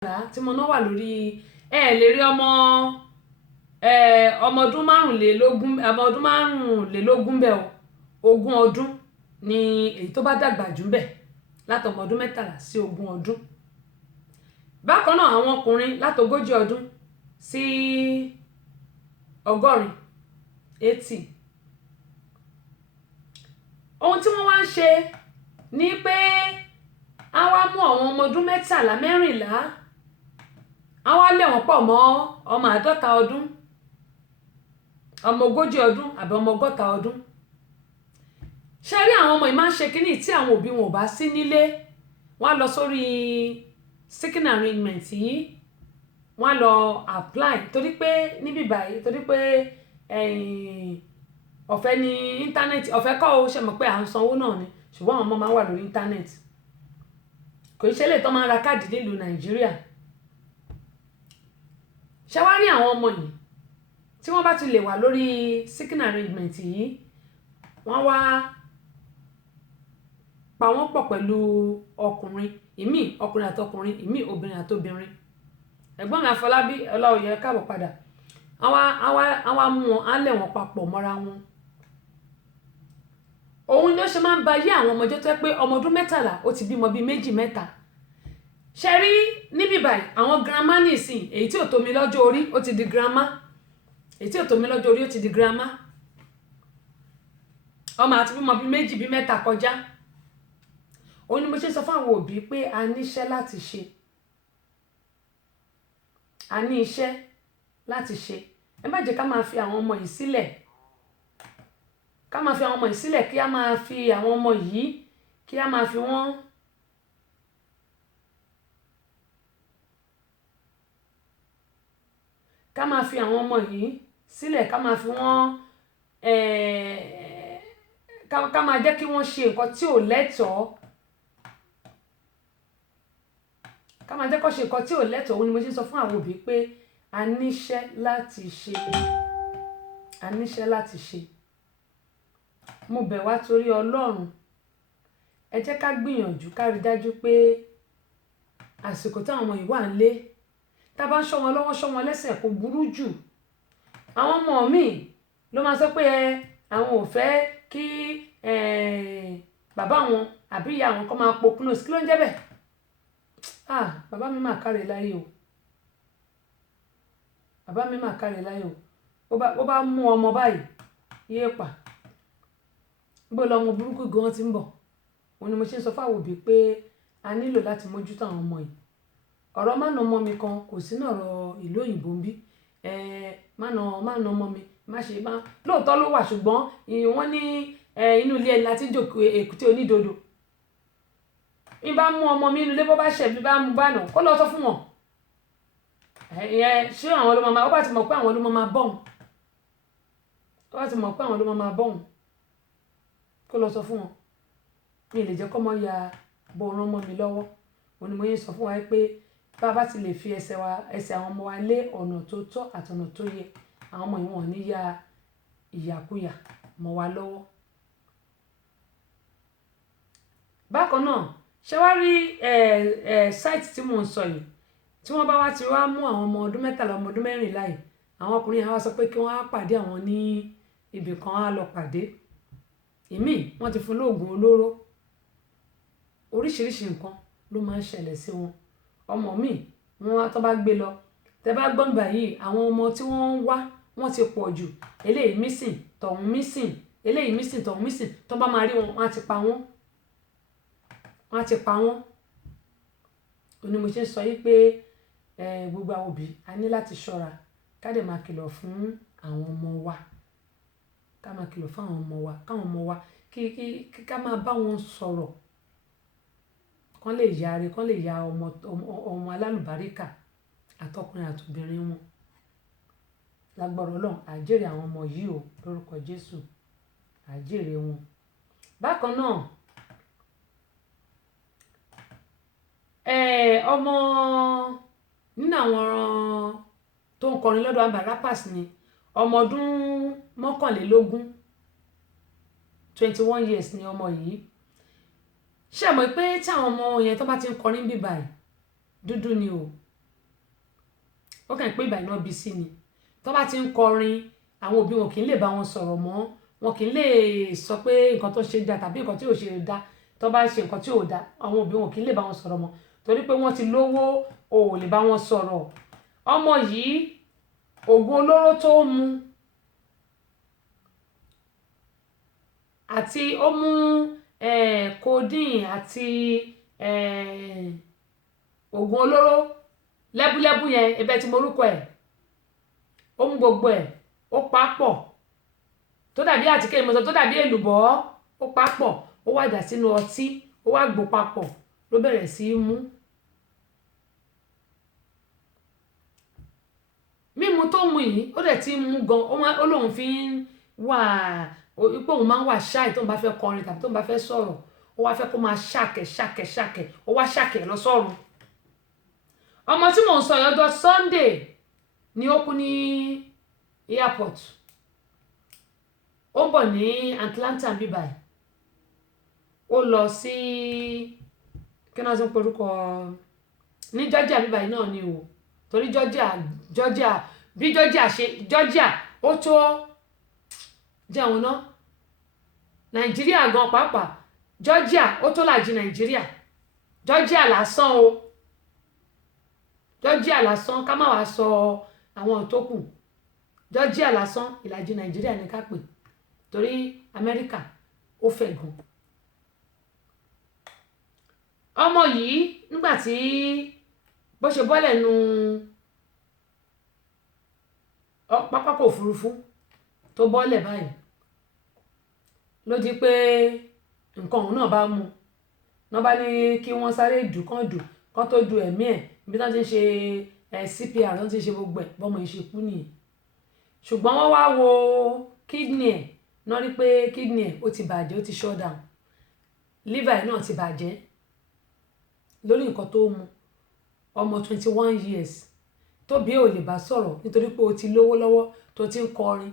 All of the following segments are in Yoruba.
tí mo ná wà lórí lè rí ọmọ ọdún márùnlélógún bẹ́ẹ̀ o 20 ọdún ni èyí tó bá dàgbà jù bẹ́ẹ̀ láti ọmọ ọdún 13 sí 20 ọdún. Bákan náà àwọn ọkùnrin láti 40 ọdún sí 100 80. Ohun tí wọ́n wá ń ṣe ni pé a wá mú àwọn ọmọ ọdún 13 14 a wá lé wọn pọ̀ mọ́ ọmọ 50 ọdún, ọmọ 40 ọdún àbí ọmọ 60 ọdún. Ṣé rí àwọn ọmọ yìí máa ń ṣe kínní tí àwọn òbí wọn ò bá sí nílé, wọ́n á lọ sórí seeking arrangement yìí, wọ́n á lọ apply torí pé níbí báyìí torí pé ọ̀fẹ́ ní íńtánẹ́ẹ̀tì, ọ̀fẹ́ kọ́ o ṣe mọ̀ pé à ń sanwó náà ni, ṣùgbọ́n àwọn ọmọ máa ń wà lórí íńtánẹ́ẹ̀tì. Kò í ṣe lè tán máa ń ra káàdì nílùú Nàìjíríà. Ṣé wá rí àwọn ọmọ yìí tí wọ́n bá ti lè wà lórí seeking arrangement yìí, wọ́n wá pa wọ́n pọ̀ pẹ̀lú ọkùnrin àtọkùnrin, ìmí obìnrin àtobìnrin. Ẹ̀gbọ́n mi Afọlábí Ọláoyè káàbọ̀ padà. Àwa mú wọn, á lẹ̀ wọn papọ̀ mọ́ra wọn. Òun ni ó ṣe máa ń ba yé àwọn ọmọ jẹ́ tó jẹ́ pé ọmọ ọdún 13 ó ti bímọ bíi 2 3. Ṣé rí níbí báyìí àwọn grandma nìsín, èyí tí ò tó mi lọ́jọ́ orí ó ti di grandma, èyí tí ò tó mi lọ́jọ́ orí ó ti di grandma. Ọmọ àti bímọ bíi 2 bíi 3 kọjá. Òun ni mo ṣe sọ fún àwọn òbí pé a ní iṣẹ́ láti ṣe. A ní iṣẹ́ láti ṣe. Ẹ má jẹ́ ká máa fi àwọn ọmọ yìí sílẹ̀. Ká máa fi àwọn ọmọ yìí sílẹ̀, kí a máa fi àwọn ọmọ yìí, kí a máa fi wọ́n ká máa fi àwọn ọmọ yìí sílẹ̀, ká máa fi wọ́n ká máa jẹ́ kí wọ́n ṣe nǹkan tí ò lẹ́tọ̀ọ́. Ká máa jẹ́ kó ṣe nǹkan tí ò lẹ́tọ̀ọ́. Òun ni mo ṣe sọ fún àwọn òbí pé a níṣẹ́ láti ṣe. A níṣẹ́ láti ṣe. Mo bẹ̀ wá torí Ọlọ́run, ẹ jẹ́ ká gbìyànjú ká rí dájú pé àsìkò táwọn ọmọ yìí wà nílé, tá bá ń ṣọ́ wọn lọ́wọ́, ṣọ́ wọn lẹ́sẹ̀ kò burú jù. Àwọn ọmọ mi ló máa sọ pé àwọn ò fẹ́ kí bàbá wọn àbí ìyá wọn kó máa po close. Kí ló ń jẹ́ bẹ́ẹ̀? Bàbá mi máa káre láyé o. Bàbá mi máa káre láyé o. Ó bá mú ọmọ báyìí, yé pa. Bó lọmọ burúkú gan ti ń bọ̀. Òun ni mo ṣe ń sọ fún àwọn òbí pé a nílò láti mójútó àwọn ọmọ yìí. Ọ̀rọ̀ má na ọmọ mi kan kò sí ní ọ̀rọ̀ ìlú òyìnbó ń bí. Má na ọmọ mi, má ṣe má. Lóòótọ́ ló wà, ṣùgbọ́n wọ́n ní inú ilé ẹni láti jókòó èkúté onídodo. Bí bá mú ọmọ mi inú ilé, bó bá ṣẹ̀ bí bá mú bá nà, kó lọ sọ fún wọn. Ṣé àwọn ló máa, ó bá ti mọ̀ pé àwọn ló máa bọ̀ òun. Ó bá ti mọ̀ pé àwọn ló máa bọ̀ òun, kó lọ sọ fún wọn. Mi lè jẹ́ kó mọ́ ya bọ ọ̀ràn mọ́ mi lọ́wọ́. Òun ni mo yẹ sọ fún wa pé bá bá ti lè fi ẹsẹ̀ àwọn ọmọ wa lé ọ̀nà tó tọ́ àti ọ̀nà tó yẹ, àwọn ọmọ yìí wọ́n ní ya ìyàkúyà mọ́ wa lọ́wọ́. Bákan náà, ṣé wá rí site tí mò ń sọ yìí, tí wọ́n bá wá ti wá mú àwọn ọmọ ọdún 13 ọmọ ọdún 14 yìí, àwọn ọkùnrin yẹn wá sọ pé kí wọ́n á pàdé àwọn ní ibì kan, á lọ pàdé. Ìmí wọ́n ti fún lóògùn olóró. Oríṣiríṣi nǹkan ló máa ń ṣẹlẹ̀ sí wọn. Ọmọ mi wọ́n wá tó bá gbé lọ. Tẹ́ bá gbọ́n báyìí, àwọn ọmọ tí wọ́n ń wá wọ́n ti pọ̀ jù. Eléyìí missing, tọ̀hún missing, eléyìí missing, tọ̀hún missing. Tó bá máa rí wọn, wọ́n á ti pa wọ́n. Wọ́n á ti pa wọ́n. Òun ni mo ṣe ń sọ yìí pé gbogbo àwọn òbí a ní láti ṣọ́ra. Ká dẹ̀ máa kìlọ̀ fún àwọn ọmọ wa. Ká máa kìlọ̀ fún àwọn ọmọ wa. Káwọn ọmọ wa ká máa bá wọn sọ̀rọ̀. Kán lè yáre, kán lè ya ọmọ alálùbáríkà àtọkùnrin àtobìnrin wọn. Lágbára Ọlọ́run, a jèrè àwọn ọmọ yìí o, lórúkọ Jésù. A jèrè wọn. Bákan náà, ọmọ nínú àwọn tó ń kọrin lọ́dọ̀ àgbà rappers ni ọmọ ọdún 21 21 years ni ọmọ yìí. Ṣé mọ̀ pé tí àwọn ọmọ yẹn tó bá ti ń kọrin bí báyìí, dúdú ni o. ó kàn pé ìbànú bí sí ni tó bá ti ń kọrin àwọn òbí wọn kì í lè bá wọn sọ̀rọ̀ mọ́ wọn kì í lè sọ pé nǹkan tó ṣe dá tàbí nǹkan tí ò ṣe dá tó bá ṣe nǹkan tí ò dá àwọn òbí wọn kì í lè bá wọn sọ̀rọ̀ mọ́ torí pé wọ́n ti lówó ò lè bá wọn sọ̀rọ̀ ọmọ yìí oògùn olóró tó mu àti ó mú codeine àti oògùn olóró lẹ́búlẹ́bú yẹn ẹbẹ̀ tí mo rúkọ ẹ̀ ó mú gbogbo ẹ̀ ó papọ̀ tó dàbí àtíkè ìmọ̀sán tó dàbí èlùbọ́ ó papọ̀ ó wá dà sínú ọtí ó wá gbó papọ̀ ló bẹ̀rẹ̀ sí í mú mímu tó mu yìí ó dẹ̀ ti mú gan ó lóun fi ń wà pé òun máa ń wà ṣáì tóun bá fẹ́ kọrin tàbí tóun bá fẹ́ sọ̀rọ̀ ó wá fẹ́ kó máa ṣàkẹ̀ ó wá ṣàkẹ̀ lọ sọ́run ọmọ tí mò ń sọ yọjọ́ Sunday ni ó kú ní airport ó bọ̀ ní Atlanta bíbáyìí ó lọ sí kí náà ti ń porúkọ ní Georgia bíbáyìí náà ni o torí Georgia bí Georgia ó tó jẹun náà Nàìjíríà gan pàápàá Georgia ó tó làjì Nàìjíríà Georgia lásán o Georgia lásán ká má wàá sọ àwọn tó kù Georgia lásán ìlàjì Nàìjíríà ní ká pè torí Amẹ́ríkà ó fẹ̀ gan ọmọ yìí nígbà tí bó ṣe bọ́lẹ̀ nu pápákọ̀ òfurufú tó bọ́lẹ̀ báyìí ló di pé nǹkan òun náà bá mú náà bá ní kí wọ́n sáré dù kán tó du ẹ̀mí ẹ̀ ibi tí wọ́n ti ń ṣe CPR wọ́n ti ń ṣe gbogbo ẹ̀ bọ́mọ yìí ṣe kú nìyẹn ṣùgbọ́n wọ́n wá wo kidney ẹ̀ náà rí pé kidney ẹ̀ ó ti bàjẹ́ ó ti shut down liver ẹ̀ náà ti bàjẹ́ lórí nǹkan tó mu ọmọ 21 years tóbi ò lè bá sọ̀rọ̀ nítorí pé o ti lówó lọ́wọ́ tó ti ń kọrin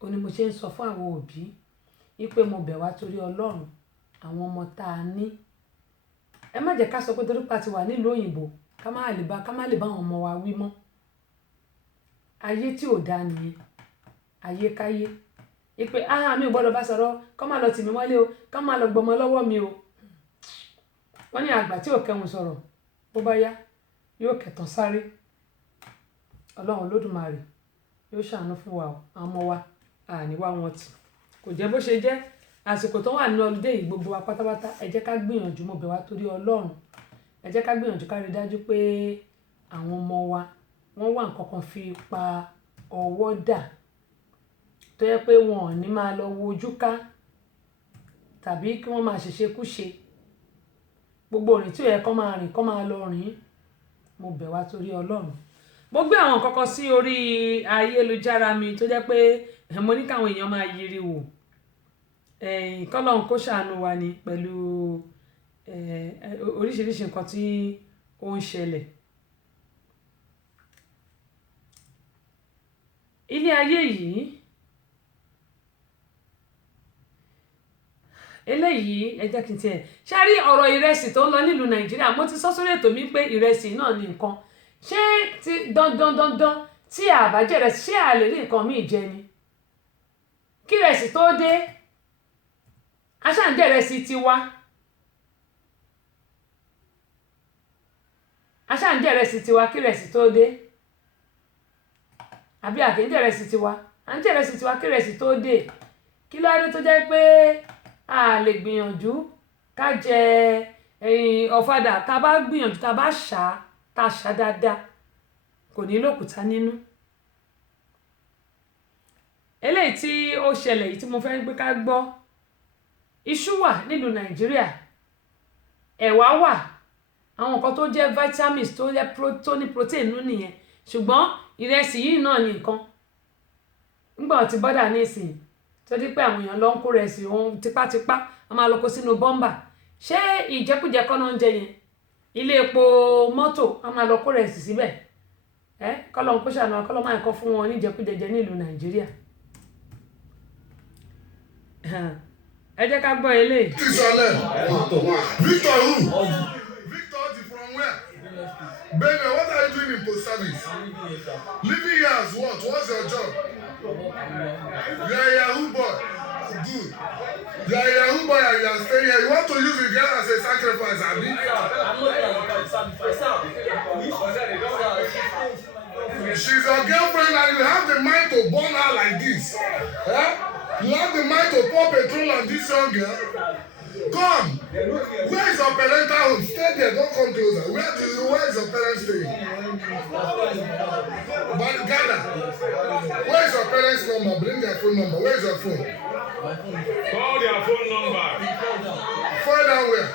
ó ní mo ṣe ń sọ fún àwọn òbí wípé mo bẹ̀ wá torí Ọlọ́run àwọn ọmọ tá a ní ẹ má jẹ́ ká sọ pé torí pa ti wà nílùú òyìnbó ká má lè bá àwọn ọmọ wa wí mọ́ ayé tí ò dáa nìyẹn ayé káyé wípé mi ò gbọ́dọ̀ bá sọ̀rọ̀ kọ́ máa lọ tì mí mọ́lé o kọ́ máa lọ gbọmọ lọ́wọ́ mi o wọ́n ní àgbà tí ò kẹhùn sọ̀rọ̀ bó bá yá yóò kẹtàn sáré Ọlọ́run Olódùmarè yóò ṣàánú fún wa àwọn ọmọ wa àníwá wọn tì kò jẹ́ bó ṣe jẹ́ àsìkò tó wà nínú ọlùdé yìí gbogbo wa pátápátá ẹ jẹ́ ká gbìyànjú mo bẹ̀ wá torí Ọlọ́run ẹ jẹ́ ká gbìyànjú ká rí dájú pé àwọn ọmọ wa wọ́n wà nǹkan kan fi pa ọwọ́ dà tó yẹ pé wọn ò ní máa lọ wo ojú ká tàbí kí wọ́n máa ṣèṣekúṣe gbogbo òrìn tí ò yẹ kó máa rìn kó máa lọ rìn mo bẹ̀ wá torí Ọlọ́run mo gbé àwọn kọ́kọ́ sí orí ayélujára mi tó jẹ́ pé mo ní káwọn èèyàn máa yiri wò kọ́lọ́run kó ṣàánú wa ni pẹ̀lú oríṣiríṣi nǹkan tí ó ń ṣẹlẹ̀ ilé ayé yìí eléyìí ẹ jẹ́ kí n tiẹ̀ ṣe rí ọ̀rọ̀ ìrẹsì tó ń lọ nílùú Nàìjíríà mo ti sọ sórí ètò mi pé ìrẹsì náà ní nǹkan ṣé ti dandan tí àbájẹ́ rẹ̀ ṣé a lè rí nǹkan míì jẹ ni kí ìrẹsì tó dé aṣáǹjẹ́ ìrẹsì ti wá aṣáǹjẹ́ ìrẹsì ti wá kí ìrẹsì tó dé àbí àkèjẹ́ ìrẹsì ti wá à ń jẹ́ ìrẹsì ti wá kí ìrẹsì tó dé kí ló dé tó jẹ́ pé a lè gbìyànjú ká jẹ ọ̀fadà tá a bá gbìyànjú tá a bá ṣá dáadáa kò ní lókùtà nínú eléyìí tí ó ṣẹlẹ̀ yìí tí mo fẹ́ gbé ká gbọ́ iṣu wà nílùú Nàìjíríà ẹ̀wà wà àwọn nǹkan tó jẹ́ vitamins tó ní protein nínú nìyẹn ṣùgbọ́n ìrẹsì yìí náà ní nǹkan nígbà tí bọ́dà ní ìsìn tó di pé àwọn èèyàn lọ ń kó rẹsì ohun tipátipá wọ́n máa lọ kó sínú bọ́mbà ṣé ìjẹkújẹ kọ́ náà ń jẹ yẹn ilé epo mọ́tò wọ́n máa lọ kó rẹsì síbẹ̀ kọ́lọ́n kó ṣàánú kọ́lọ́n máa kọ́ fún wọn ní ìjẹkújẹjẹ nílùú Nàìjíríà ẹ jẹ́ ká gbọ́ eléyìí. Victor who? Victor from where? service. Living here as what? What's your job? You are a Yahoo boy. Good. You are a Yahoo boy and you are staying here. You want to use the girl as a sacrifice, Abi? She's your girlfriend and you have the mind to burn her like this. Eh? You have the mind to pour petrol on this young girl? Come. Where is your parental home? Stay there. Don't come closer. Where is your parents staying? But gather. Where is your parents' number? Bring their phone number. Where is your phone? Call their phone number. Find out where?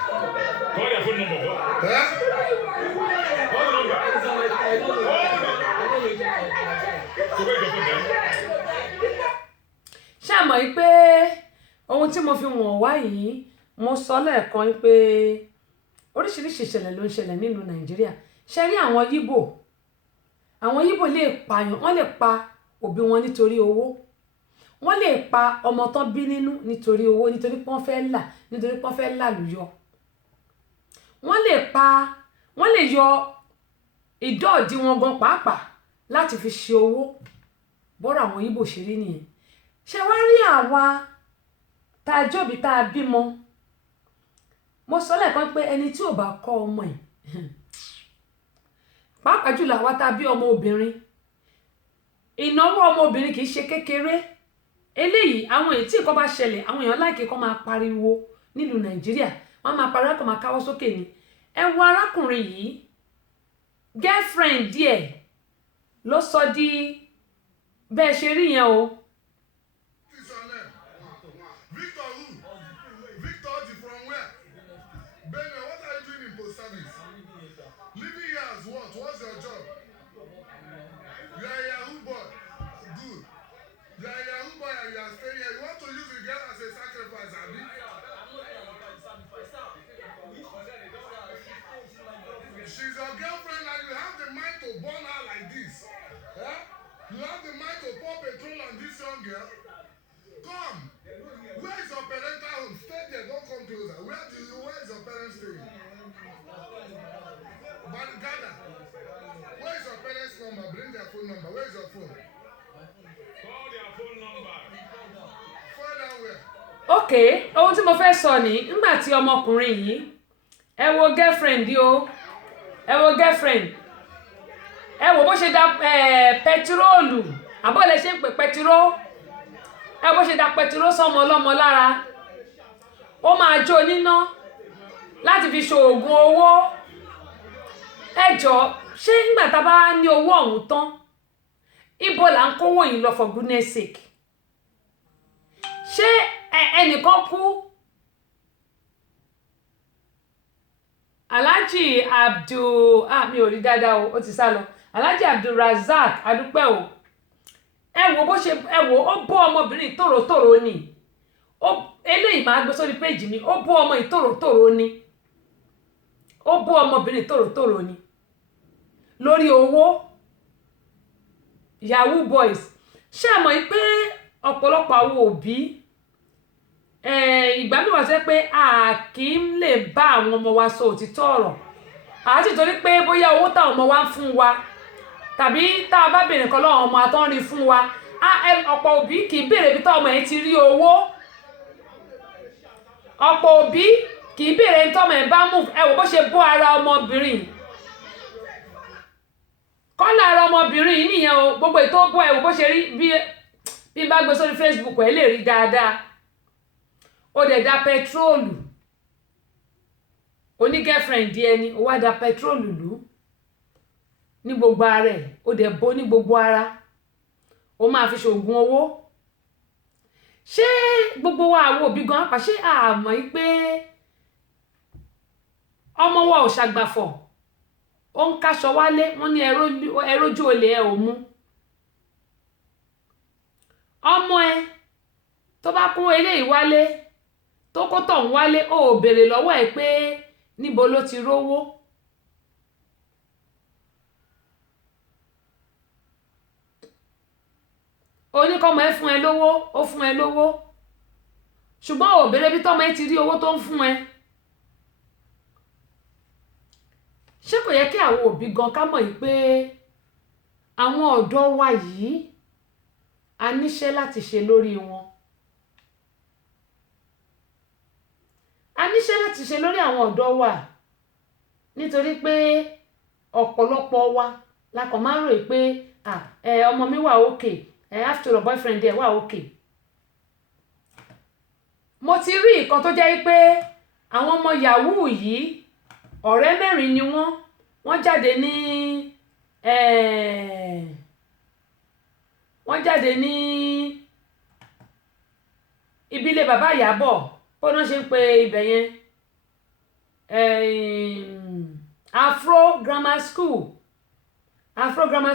Call their phone number. Eh? Call the number. So where's your phone then? Ṣé mọ̀ pé ohun tí mo fi wọ̀n wá yìí mo sọ lẹ́ẹ̀kan pé oríṣiríṣi ìṣẹ̀lẹ̀ ló ń ṣẹlẹ̀ nílùú Nàìjíríà. Ṣé rí àwọn Yíbò lè pààyàn, wọ́n lè pa òbí wọn nítorí owó, wọ́n lè pa ọmọ tán bí nínú nítorí owó, nítorí pé wọ́n fẹ́ làlùyọ. Wọ́n lè yọ ìdọ́ọ̀dí wọn gan pàápàá láti fi ṣe owó. Bọ́rọ̀ àwọn Yíbò ṣe rí nìyẹn. Ṣé wá rí àwa tá a jọ̀bí tá a bímọ, mo sọ lẹ́ẹ̀kan pé ẹni tí ò bá kọ́ ọmọ ẹ̀ pàápàá jùlọ àwa tá a bí ọmọ obìnrin, ìnáwó ọmọ obìnrin kì í ṣe kékeré. Eléyìí àwọn èyí tí nǹkan bá ṣẹlẹ̀ àwọn èèyàn láìkè kan máa pariwo nílùú Nàìjíríà, wọ́n máa pariwo kan máa káwọ́ sókè ni. Ẹ wo arákùnrin yìí, girlfriend díẹ̀ ló sọ di bẹ́ẹ̀ ṣe rí yẹn o. She's your girlfriend and you have the mind to burn her like this. Eh? You have the mind to pour petrol on this young girl? Come. Where is your parental home? Stay there. Don't come closer. Where is your parents staying? But gather. Where is your parents' number? Bring their phone number. Where is your phone? Call their phone number. Find out where? Okay, ohun tí mo fẹ́ sọ ni nígbà tí ọmọkùnrin yìí, ẹ wo girlfriend yìí o, ẹ wo girlfriend, ẹ wo bó ṣe da pẹtiróòlù àbọ̀lẹ̀ ṣe ń pè pẹtiró, ẹ bó ṣe da pẹtiró sọmọ ọlọ́mọ lára, ó máa jó níná láti fi ṣoògùn owó. Ẹ jọ ṣé nígbà tá a bá ní owó ọ̀hún tán ibo là ń kówó yìí lọ for goodness sake? Ṣé ẹnìkan kú? Alhaji Abdul mi ò rí dáadáa o, ó ti sá lọ. Alhaji Abdulrazak adúpẹ́ o. Ẹ wo bó ṣe ó bó ọmọbìnrin tòrótòró ni. Eléyìí máa gbé sórí péjì mi, ó bó ọmọ ìtòrótòró ni. Ó bó ọmọbìnrin tòrótòró ni. Lórí owó. Yahoo boys. Ṣé ẹ mọ̀ pé ọ̀pọ̀lọpọ̀ àwọn òbí ìgbà mi wà sẹ́ pé a kì í lè bá àwọn ọmọ wa sọ òtítọ́ ọ̀rọ̀ àti torí pé bóyá owó táwọn ọmọ wa ń fún wa tàbí tá a bá bèèrè kan lọ́wọ́ ọmọ àtọ́rin fún wa ọ̀pọ̀ òbí kì í bèèrè bí tá ọmọ yẹn ti rí owó, ọ̀pọ̀ òbí kì í bèèrè tí ọmọ yẹn bá move. Ẹ wò bó ṣe bó ara ọmọbìnrin, kọ́lá ara ọmọbìnrin yìí nìyẹn o, gbogbo ètò bó ẹ wò bó ṣe rí bí bá gbé sórí Facebook ẹ lè rí dáadáa. Ó dẹ̀ da pẹtrólù, oní girlfriend ẹni ó wá da pẹtrólù lù ní gbogbo ara ẹ̀, ó dẹ̀ bó ní gbogbo ara, ó máa fi ṣògùn owó. Ṣé gbogbo wa àwọn òbí gan apá ṣé àmọ́ pé ọmọ wa ò ṣàgbàfọ̀, ó ń káṣọ wálé, wọ́n ní ẹrójú olè ẹ ò mú. Ọmọ ẹ tó bá kó eléyìí wálé tó kó tọ̀hún wálé, ó béèrè lọ́wọ́ ẹ̀ pé níbo ló ti rówó. Oníkọ́mọ ẹ fún ẹ lówó, ó fún ẹ lówó, ṣùgbọ́n ó béèrè bí tọ́mọ ẹ ti rí owó tó ń fún ẹ. Ṣé kò yẹ kí àwọn òbí gan ká mọ̀ yìí pé àwọn ọ̀dọ́ wa yìí a níṣẹ́ láti ṣe lórí wọn. A níṣẹ́ láti ṣe lórí àwọn ọ̀dọ́ wa nítorí pé ọ̀pọ̀lọpọ̀ wa la kàn máa ń rò pé ọmọ mi wà okay after all boyfriend ẹ̀ wà okay. Mo ti rí nǹkan tó jẹ́ pé àwọn ọmọ yahoo yìí ọ̀rẹ́ mẹ́rin ni wọ́n jáde ní ìbílẹ̀ bàbá Ìyábọ̀ bó náà ṣe ń pe ibẹ̀ yẹn Afro Grammar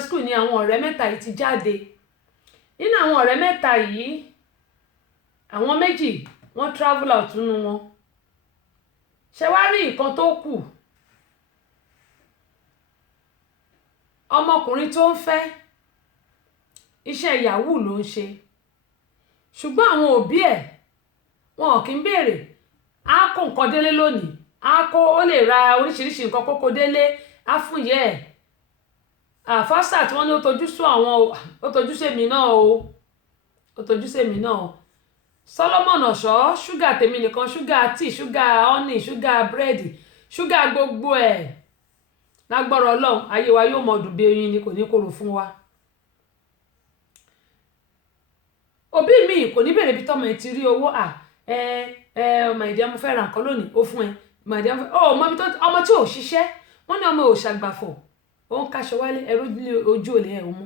School ni àwọn ọ̀rẹ́ mẹ́ta yìí ti jáde. Nínú àwọn ọ̀rẹ́ mẹ́ta yìí àwọn méjì wọ́n travel out nínú wọn. Ṣé wá rí nǹkan tó kù ọmọkùnrin tó ń fẹ́ iṣẹ́ yahoo ló ń ṣe ṣùgbọ́n àwọn òbí ẹ̀ wọn kì í béèrè á kó nǹkan délé lónìí ó lè ra oríṣiríṣi nǹkan kókó délé á fún yẹ ẹ̀ àfásà tí wọ́n ní ó tojú sú àwọn ó tojú sèmi náà o Solomon Ọ̀ṣọ́ ṣúgà tèmi nìkan ṣúgà tíì ṣúgà honey ṣúgà búrẹ́dì ṣúgà gbogbo ẹ̀ lágbára Ọlọ́run ayé wa yóò mọ dùn bí oyin ni kò ní korò fún wa. Òbí mi kò ní bèrè bí tọ́mọ ẹ ti rí owó ọmọ ìdí ọmọ fẹ́ ra nǹkan lónìí ó fún ẹ ọmọ tí ò ṣiṣẹ́ wọ́n ní ọmọ ò ṣàgbàfọ̀ ó ń kaṣọ wálé ẹrú ojú olè ẹ̀ mú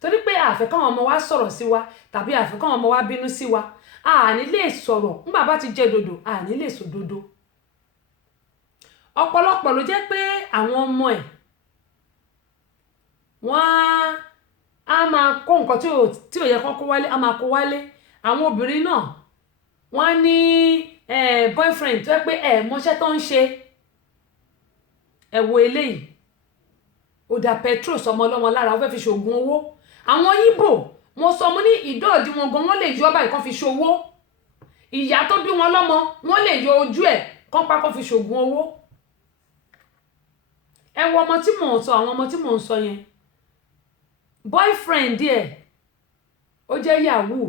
torí pé àfẹ́ káwọn ọmọ wa sọ̀rọ̀ sí wa tàbí àfẹ́ káwọn ọmọ wa bínú sí wa àní lè sọ̀rọ̀ nígbà bá ti jẹ́ dodo àní lè sọ dodo. Ọ̀pọ̀lọpọ̀ ló jẹ́ pé àwọn ọmọ ẹ̀ wọ́n á máa kó nǹkan tí ò yẹ kó kó wálé á máa kó wálé. Àwọn obìnrin náà wọ́n ní boyfriend tó yẹ pé mọṣẹ́ tó ń ṣe wo eléyìí ó da petrol sọmọ ọlọ́mọ lára ó fẹ́ fi ṣoògùn owó. Àwọn Ìgbò mo sọ mo ní ìdọ́ọ̀dí wọn gan wọ́n lè yọ báyìí kan fi ṣòwò ìyá tó bí wọn lọ́mọ wọ́n lè yọ ojú ẹ̀ kan pa kan fi ṣoògùn owó. Ẹ wo ọmọ tí mò ń sọ àwọn ọmọ tí mò ń sọ yẹn boyfriend ẹ̀ ó jẹ́ yahoo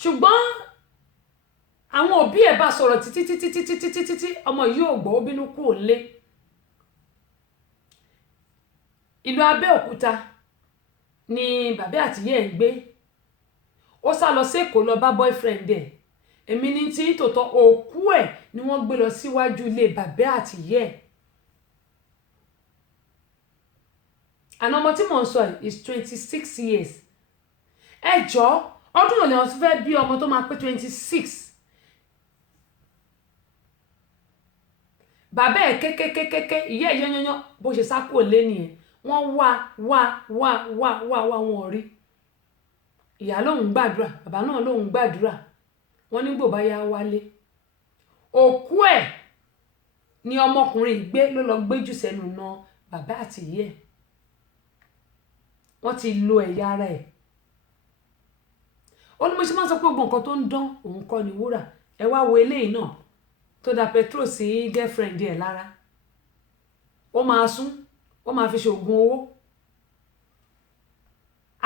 ṣùgbọ́n àwọn òbí ẹ̀ bá sọ̀rọ̀ títí ọmọ yìí ò gbọ́ ó bínú kúrò nílé. Ìlú Abẹ́òkúta ni bàbá àtìyẹ́ ẹ̀ ń gbé ó sá lọ sí Èkó lọ bá boyfriend ẹ̀ èmi ní tí tòótọ́ òkú ẹ̀ ni wọ́n gbé lọ síwájú ilé bàbá àtìyẹ́ ẹ̀. Àná ọmọ tí mò ń sọ is 26 years. Ẹ jọ̀ọ́ ọdún òní ọ̀sùn fẹ́ bí ọmọ tó máa pé 26. Bàbá ẹ̀ kékékékéké ìyá ẹ̀ yányányán bó ṣe sá kúrò lé nìyẹn wọ́n wá wọn rí. Ìyá lòun gbàdúrà bàbá náà lòun gbàdúrà wọ́n ní gbò bá yá wálé. Òkú ẹ̀ ni ọmọkùnrin gbé ló lọ gbéjù sẹ́nu náà bàbá àti ìyá ẹ̀. Wọ́n ti lo ẹ̀yà ara ẹ̀. Ó ní mo ṣe máa ń sọ pé gbogbo nǹkan tó ń dán òun kọ́ ni wúrà. Ẹ wá wo eléyìí náà tó da petrol sí girlfriend ẹ̀ lára. Ó máa sún ó máa fi ṣoògùn owó.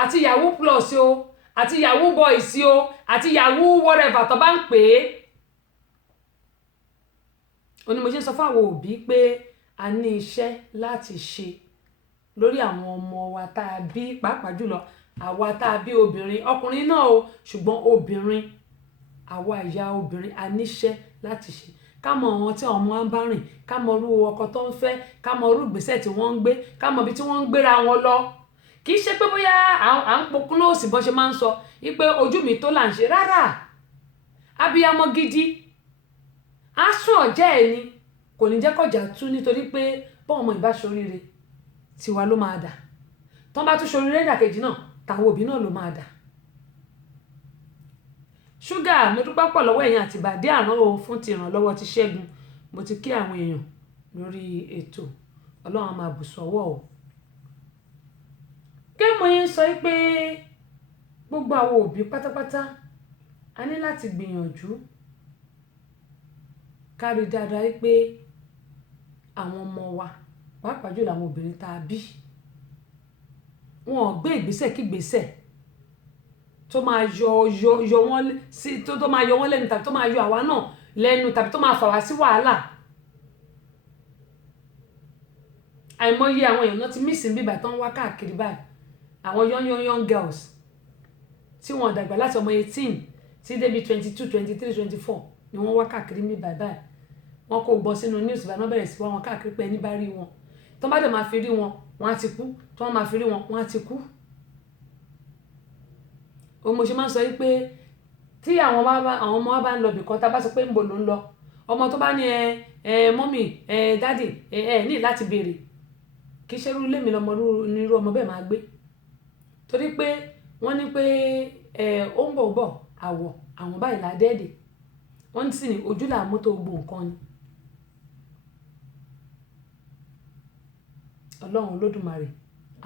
Àti yahoo plus o àti yahoo boys o àti yahoo whatever tó bá ń pè é. Ó ní mo ṣe ń sọ fún àwọn òbí pé a ní iṣẹ́ láti ṣe lórí àwọn ọmọ wa tá a bí pàápàá jùlọ àwa tá a bí obìnrin ọkùnrin náà o ṣùgbọ́n obìnrin àwa ìyá obìnrin a níṣẹ́ láti ṣe ká mọ àwọn tí àwọn ọmọ wa ń bá rìn ká mọ irú ọkọ tó ń fẹ́ ká mọ irú ìgbésẹ̀ tí wọ́n ń gbé ká mọ ibi tí wọ́n ń gbéra wọn lọ. Kì í ṣe pé bóyá à ń pokùn lóòsì bọ́n ṣe máa ń sọ wípé ojú mi tó là ń ṣe rárá. Abiyamọ gidi á sún ọ̀jẹ́ ẹ̀ ni kò ní jẹ́ kọjá tú nítorí pé bọ́n ọmọ ìbá ṣoríire tiwa ló máa dà tán bá tún ṣoríire ìdàkejì náà tàwọn òbí náà ló máa dà. Ṣúgà mo dúpẹ́ pọ̀ lọ́wọ́ ẹ̀yin àtìbàdé àrán o fún ti ìrànlọ́wọ́ ti Ṣẹ́gun mo ti kí àwọn èèyàn lórí ètò Ọlọ́run máa bù sọ́wọ́ o. Kémo yẹn sọ pé gbogbo àwọn òbí pátápátá a ní láti gbìyànjú kárí dáadáa pé àwọn ọmọ wa pàápàá jùlọ àwọn obìnrin tá a bí wọn ò gbé ìgbésẹ̀ kí ìgbésẹ̀ tó máa yọ wọ́n sí tó máa yọ wọ́n lẹ́nu tàbí tó máa yọ àwa náà lẹ́nu tàbí tó máa fà wá sí wàhálà. àìmọye àwọn èèyàn náà ti mí sìn bíbà tó ń wá káàkiri báyìí, àwọn young girls tí wọ́n dàgbà láti ọmọ 18 sí débi 22 23 24 ni wọ́n wá káàkiri mi báyìí. wọ́n kò gbọ́ sínú news báyìí wọ́n bẹ̀rẹ̀ sí wá wọn káàkiri pé ẹni bá rí wọn tó bá dẹ̀ máa fi rí wọn wọ́n á ti kú, tó wọ́n máa fi rí wọn wọ́n á ti kú. o mo ṣe máa ń sọ pé tí àwọn ọmọ wa bá ń lọ bìkan tá a bá sọ pé ń bo ló ń lọ, ọmọ tó bá ní mọ́mì dádì ní láti béèrè kì í ṣe irú ilé mi lọmọ nírú ọmọ bẹ́ẹ̀ máa gbé, torí pé wọ́n ní pé ó ń bọ̀ àwọ̀ àwọn báyìí ládẹ́ẹ̀dẹ̀, wọ́n sì ní ojú là mọ́tò gbogbo nǹkan ni. ọlọ́run olódùmarè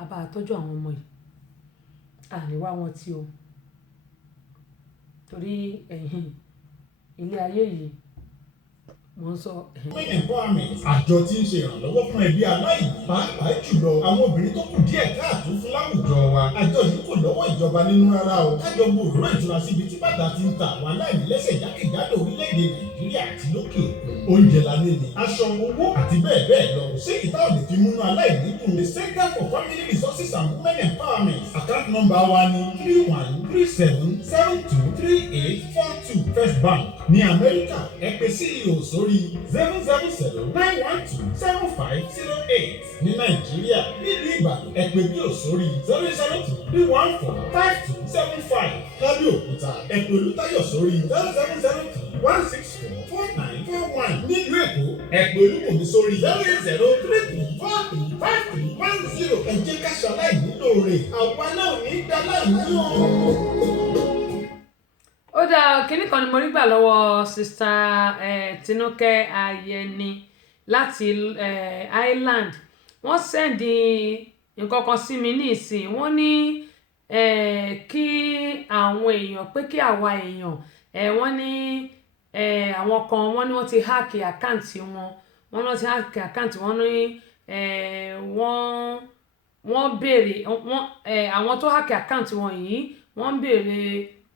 á bá tọ́jú àwọn ọmọ yìí, àníwá wọn tí o, torí ilé ayé yìí mo ń sọ. Women Empowerment, àjọ tí ń ṣe ìrànlọ́wọ́ fún ẹbí aláìní, pàápàá jùlọ àwọn obìnrin tó kù díẹ̀ káàtó fún láwùjọ wa. àjọ yìí kò lọ́wọ́ ìjọba nínú rárá o. kájọ bo òróró ìtura síbi tí bàtà ti ń ta àwọn aláìní lẹ́sẹ̀ jákèjádò orílẹ̀-èdè Nàìjíríà àti lókè òkun. oúnjẹ la nílé, aṣọ, owó àti bẹ́ẹ̀ bẹ́ẹ̀ lọ. ṣé ìta ò lè fi múnú aláìní dùn? The Center for Family Resources and Women Empowerment account number wa ni 3137723842 First Bank ní Amẹ́ríkà. ẹ pè CEO sórí 070-912-7508. ní Nàìjíríà nílùú Ìbàdàn ẹ pè bí òsórí 002-314-5275. lábẹ́ Òkúta ẹ pè Olútáyọ̀ sórí 070-164-4941. nílùú Èkó ẹ pè Olúbùnmi sórí 080-3343-5310. ẹ jẹ́ ká ṣaláìní lóore, àwa náà ní dáláìní o. ó dáa, kínní kan ni mo rí gbà lọ́wọ́ sista Tinúkẹ́ Ayẹni láti Ireland. wọ́n sẹ́ndì nǹkan kan sí mi ní ìsìn, wọ́n ní kí àwọn èèyàn pé kí àwa èèyàn wọ́n ní àwọn kan wọ́n ní wọ́n ti háàkì àkáǹtì wọn, wọ́n ní wọ́n ti háàkì àkáǹtì wọn, ní wọ́n béèrè àwọn tó háàkì àkáǹtì wọn yìí wọ́n ń béèrè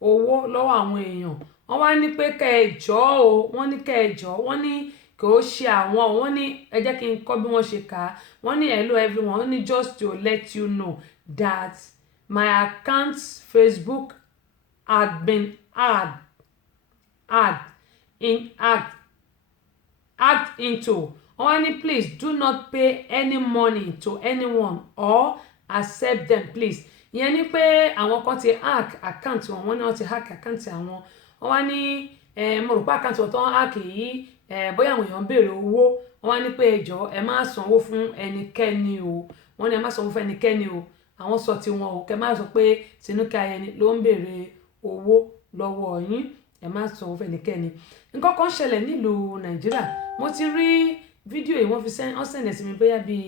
owó lọ́wọ́ àwọn èèyàn. wọ́n wá ní pé kẹjọ́ o, wọ́n ní kẹjọ́, wọ́n ní kò ṣe àwọn, wọ́n ní ẹ jẹ́ kí n kọ́ bí wọ́n ṣe kà á. wọ́n ní hello everyone, wọ́n ní just to let you know that my account's Facebook had been hacked into. wọ́n wá ní please do not pay any money to anyone or accept them please. ìyẹn ni pé àwọn kan ti hack account wọn, wọ́n ní wọ́n ti hack account àwọn. wọ́n wá ní mo rò pé account wọn tó ń hack yìí bóyá àwọn èèyàn ń béèrè owó. wọ́n wá ní pé ẹ jọ̀ọ́ ẹ má sanwó fún ẹnikẹ́ni o, wọ́n ní ẹ má sanwó fún ẹnikẹ́ni o, àwọn sọ ti wọn o, kẹ má sọ pé Tinúkẹ́ Ayẹni ló ń béèrè owó lọ́wọ́ yín, ẹ má sanwó fún ẹnikẹ́ni. nǹkan kan ṣẹlẹ̀ nílùú Nàìjíríà, mo ti rí fídíò yìí, wọ́n sẹ̀ndẹ̀ sí mi bóyá bíi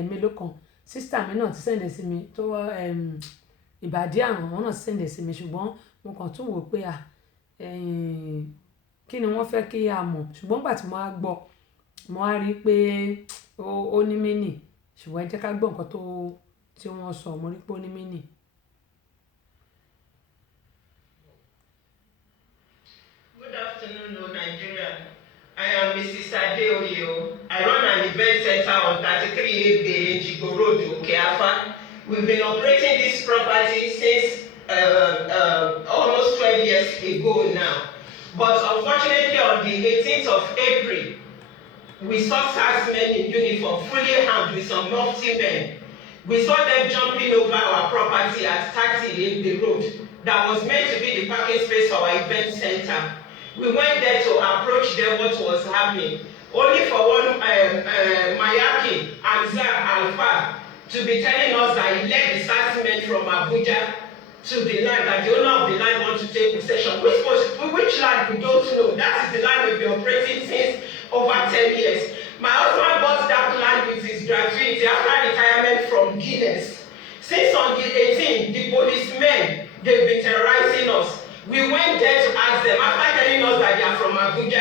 ẹ̀mélòó kan. sísítà mi náà ti sẹ̀ndẹ̀ sí mi tó ìbàdí àwọn wọn náà sẹ̀ndẹ̀ sí mi, ṣùgbọ́n mo kàn tún wò pé kí ni wọ́n fẹ́ kí a mọ̀, ṣùgbọ́n nígbà tí mo á gbọ́ mo á rí i pé ó ní mínì, ṣùgbọ́n ẹ jẹ́ ká gbọ́ nǹkan tí wọ́n sọ, mo rí pé ó ní mínì. Good afternoon, Nigeria. I am Mrs. Adeoye. I run an event center on 33A Jigo Road, Okeafa. We've been operating this property since almost 12 years ago now. But unfortunately, on the 18th of April, we saw SARS-men in uniform, fully armed with some mufti men. We saw them jumping over our property at 30A the road that was meant to be the parking space for our event center. We went there to approach them what was happening, only for one Mayaki Hamza Alfa to be telling us that he led the SARS-men from Abuja to the land, that the owner of the land wants to take possession. Which land we don't know. That is the land we've been operating since over 10 years. My husband bought that land with his gratuity after retirement from Guinness. Since on the 18th, the policemen, they've been terrorizing us. We went there to ask them, after telling us that they are from Abuja,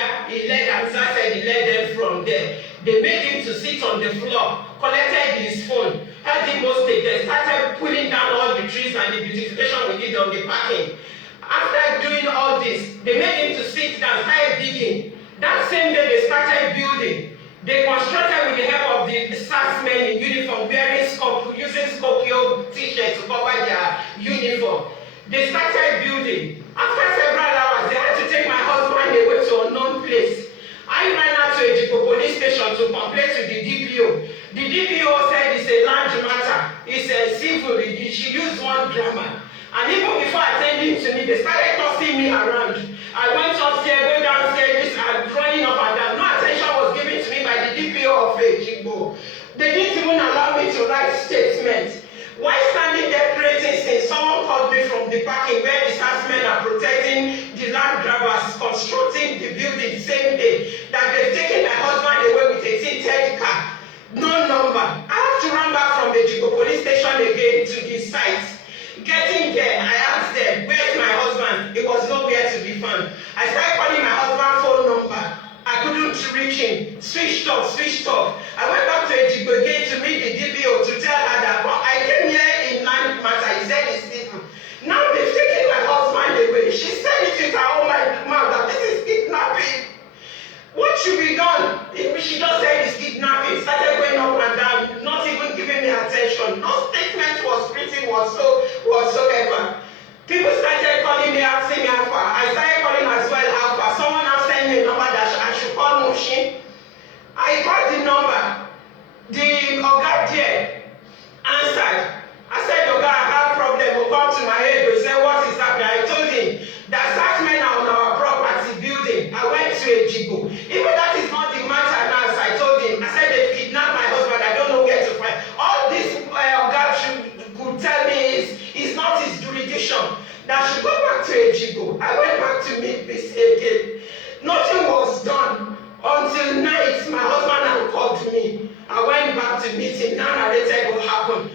Hamza said he led them from there. They made him to sit on the floor, collected his phone, held him hostage. They started pulling down all the trees and the beautification we did on the parking. After doing all this, they made him to sit down, started digging. That same day, they started building. They constructed with the help of the SAS men in uniform, using Scorpio t-shirts to cover their uniform. They started building. After several hours, they had to take my husband away to an unknown place. I ran out to Ejigbo police station to complain to the DPO. The DPO said it's a large matter. It's a civil. She used one grammar. And even before attending to me, they started tossing me around. I went upstairs, went downstairs, and running up and down. No attention was given to me by the DPO of Ejigbo. They didn't even allow me to write statements. While standing there creating things, someone called me from the parking where the staffmen are protecting the land grabbers, constructing the building the same day that they've taken my husband away with a tinted car. No number. I have to run back from the Ejigbo police station again to the site. Getting there, I asked them, where's my husband? It was nowhere to be found. I started calling my husband's phone number. I couldn't reach him. Switched off. I went back to Ejigbo again to meet the DPO to tell her that I came here in land matter. He said it's simple. Now they've taken my husband away. She said it with her own mouth that this is kidnapping. What should be done? She just said it's kidnapping. Started going up and down, not even giving me attention. No statement was written whatsoever. People started calling me, asking me how far. I started calling as well how far. Someone now sent me a number that I should call Mushin. I called the number. The Oga there answered. I said, Oga, I have a problem. We'll come to my head. He said, what is happening? I told him that Saxmen are on our property building. I went to Ejigbo. Even that is not the matter now, as I told him. I said, they kidnapped my husband. I don't know where to find. All this Oga could tell me is it's not his jurisdiction. That I should go back to Ejigbo. I went back to meet this again. Nothing was done until night. My husband had called me. I went back to meet him. Now narrated what happened.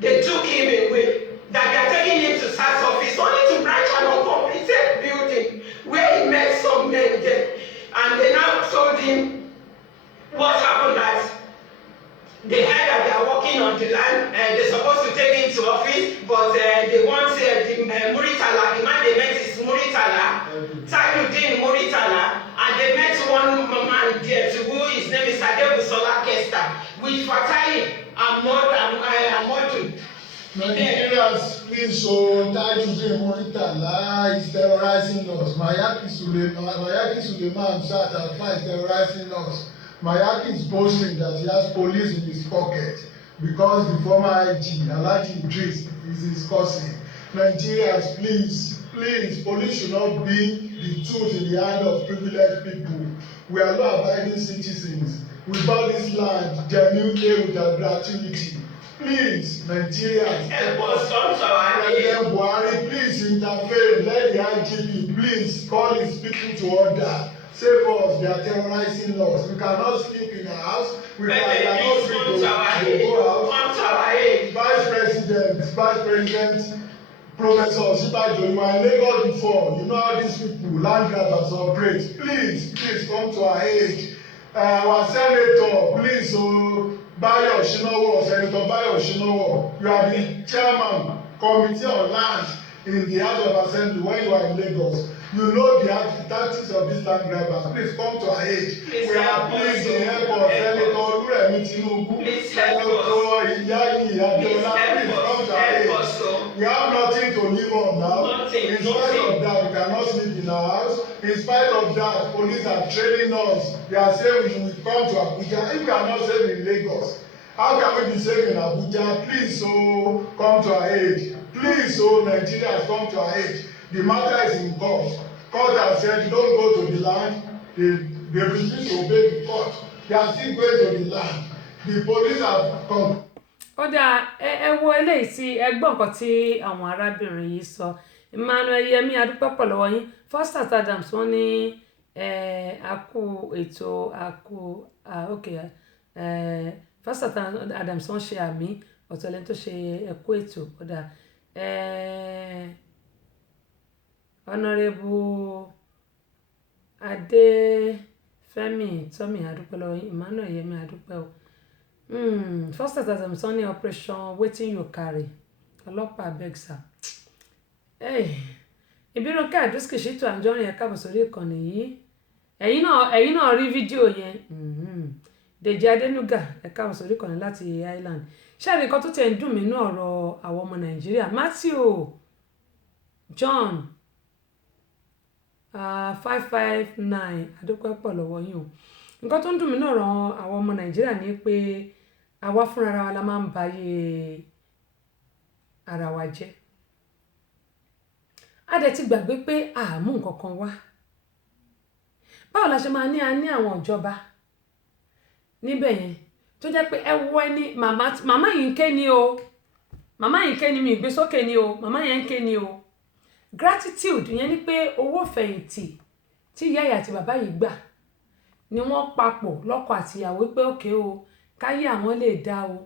They took him away. That they are taking him to SAS office only to branch an uncompleted building where he met some men there. And they now told him what happened, that they heard that they are working on the land and they're supposed to take him to office, but they want the Muritala. The man they met is Muritala, Tajuddin Muritala, and they met one man there who his name is Adebusola Kesta with Fatai Amodu. Nigerians, please, so Tajuddin Muritala is terrorizing us. Mayaki Suleiman Shatafai is terrorizing us. Mayaki is boasting that he has police in his pocket because the former IG, Alhaji Idris, is his cousin. Nigerians, please, police should not be the tools in the hand of privileged people. We are law-abiding citizens. We bought this land genuinely with gratuity. Please, Nigerians, President Buhari, please intervene. Let the IGP please call his people to order. Save us, they are terrorizing us. We cannot sleep in our house. We cannot sleep to go out. Vice President Professor Osinbajo, you are in Lagos before. You know how these people, land grabbers, operate. Please come to our aid. Our senator, please, Bayo Oshinowo, Senator Bayo Oshinowo, you are the chairman, Committee on Land in the House of Assembly when you are in Lagos. You know the tactics of these land grabbers. Please come to our aid. We are pleased to help us. Senator Oluremi Tinubu, Senator Iyayi Adeola, please come to our aid. We have nothing to live on now. In spite of that, we cannot sleep in our house. In spite of that, police are training us. They are saying we will come to Abuja. If we are not safe in Lagos, how can we be safe in Abuja? Please, come to our aid. Please, Nigerians, come to our aid. The matter is in court. Court has said don't go to the land. They refuse to obey the court. They are still going to the land. The police have come. Ó dáa, ẹ wo eléyìí tí ẹ gbọ́ nǹkan tí àwọn arábìnrin yìí sọ. Emmanuel Yemi adúpẹ́ pọ̀ lọ́wọ́ yín. First Adams wọ́n ní àkú ètò First Adams wọ́n ṣe àmì ọ̀tọ̀lẹ́ni tó ṣe ẹ̀kú ètò. Ó dáa. Honorable Fẹ́mi Tọ́mì adúpẹ́ lọ́wọ́ yín, Emmanuel Yẹmi adúpẹ́ o. First time sọ ní operation wetin you carry ọlọ́pàá abeg sir. Ìbírúnkẹ́ Àdúsìkì Ṣítù Àǹjọ́rin ẹ̀ka bọ̀ sórí ìkànnì yìí. Ẹ̀yin náà rí fídíò yẹn. Dèjì Adénúgà ẹ̀ka bọ̀ sórí ìkànnì láti Ireland. Ṣé àrí nǹkan tó tẹ̀ ń dùn mí nínú ọ̀rọ̀ àwọn ọmọ Nàìjíríà? Matthew John 559 adúpẹ́ pọ̀ lọ́wọ́ yín o. Nǹkan tó ń dùn mí nínú ọ̀rọ̀ àwọn ọmọ Nàìjíríà ni pé àwa fúnra wa la máa ń bayé ara wa jẹ́. A dẹ̀ ti gbàgbé pé àmú nǹkan kan wá. Báwo la ṣe máa ní àwọn ìjọba níbẹ̀ yẹn tó jẹ́ pé ẹ wo ẹni màmá yìí ń ké ni o, màmá yìí ń ké ni, mi ìgbésókè ni o, màmá yẹn ń ké ni o. Gratitude yẹn ni pé owó fẹ̀yìntì tí ìyá àti bàbá yìí gbà ni wọ́n papọ̀ lọ́kọ àtìyàwó pé òkè o káyé àwọn lè dá o,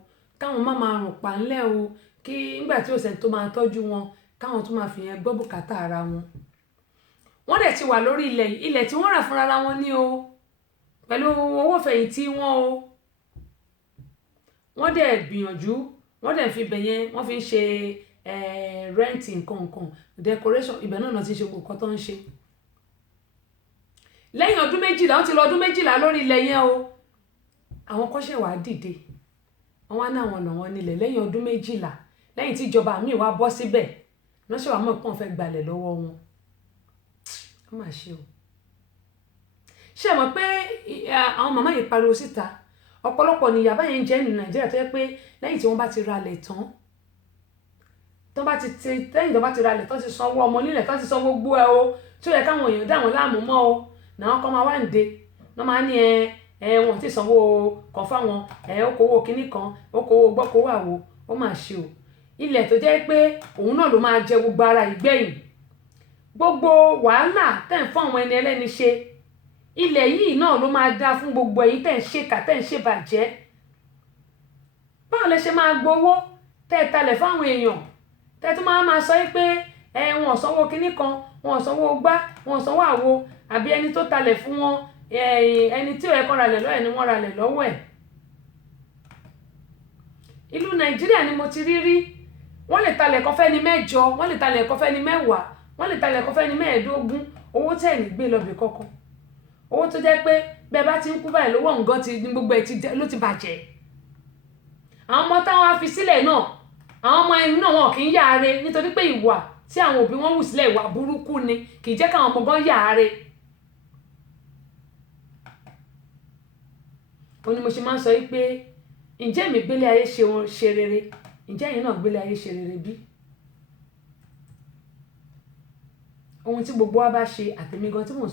káwọn má máa rùn pa ńlẹ̀ o, kí nígbà tí òsè tó máa tọ́jú wọn káwọn tó máa fi yẹn gbọ́ bùkátà ara wọn. Wọ́n dẹ̀ ti wà lórí ilẹ̀ tí wọ́n rà fúnra wọn ní o pẹ̀lú owó fẹ̀yìntì wọn o. Wọ́n dẹ̀ gbìyànjú, wọ́n dẹ̀ fi bẹ̀yẹn wọ́n fi ń ṣe rẹ́ǹtì nǹkan decoration, ibẹ̀ náà ti ṣe gbogbo nǹkan tó ń ṣe. Lẹ́yìn ọdún 12 wọ́n ti lọ ọdún 12 lórí ilẹ̀ yẹn o. Àwọn kan ṣẹ̀ wá dìde wọ́n wá náwọn lọ́wọ́ nílẹ̀ lẹ́yìn ọdún 12 lẹ́yìn tí ìjọba mi wá bọ́ síbẹ̀ wọ́n ṣe wá mọ̀ pọ́n fẹ́ gbalẹ̀ lọ́wọ́ wọn. Ó mà ṣe o. Ṣé mọ̀ pé àwọn màmá yìí pariwo síta ọ̀pọ̀lọpọ̀ ni ìyàbá yẹn jẹ́ ní Nàìjíríà tó yẹ pé lẹ́yìn tí wọ́n bá ti ralẹ̀ tán lẹ́yìn tó bá ti ralẹ̀ tán ti sanwó ọmọ nílẹ̀ tán ti sanwó gbogbo ẹ o tí ó yẹ káwọn èèyàn dá wọn láàmú mọ́ o náà kọ́ máa wá ń de náà máa ní wọn ti sanwó kan fáwọn okòwò kínní kan okòwò gbọ́kòwò àwo. Ó mà ṣe o. Ilẹ̀ tó jẹ́ pé òun náà ló máa jẹ gbogbo ara ìgbẹ̀yìn gbogbo wàhálà tẹ̀ ń fún àwọn ẹni ẹlẹ́ni ṣe ilẹ̀ yìí náà ló máa dá fún gbogbo èyí tẹ̀ ń ṣèkà tẹ̀ ń ṣèbàjẹ́. Báwo lẹ ṣe máa gbowó tẹ̀ talẹ̀ fáwọn èèyàn tẹ̀ tó máa sọ pé wọn ò sanwó kinní kan wọn ò sanwó gbá wọn ò sanwó àwo àbí ẹni tó talẹ̀ fún wọn ẹni tí ò yẹ kán ralẹ̀ lọ́wọ́ ẹ̀ ni wọ́n ralẹ̀ lọ́wọ́ ẹ̀. Ìlú Nàìjíríà ni mo ti rí wọ́n lè talẹ̀ kan fẹ́ni 8 wọ́n lè talẹ̀ kan fẹ́ni 10 wọ́n lè talẹ̀ kan fẹ́ni 15 owó tẹ̀ ní gbé lọ́bì kankan. Owó tó jẹ́ pé bẹ́ẹ̀ bá ti ń kú báyìí lówó nǹkan ti ní gbogbo ẹ̀ ló ti bàjẹ́. Àwọn ọmọ táwọn á fi sílẹ̀ náà àwọn ọmọ ẹni náà wọn kì í yáre nítorí pé ìwà tí àwọn òbí wọn wù sílẹ̀ ìwà burúkú ni kì í jẹ́ káwọn ọmọ gan yáre. Ó ní mo ṣe máa ń sọ pé ǹjẹ́ mi gbélé ayé ṣe rere ǹjẹ́ ẹ̀yin náà gbélé ayé ṣe rere bí? Ohun tí gbogbo wa bá ṣe àtẹ̀mí gan tí mò ń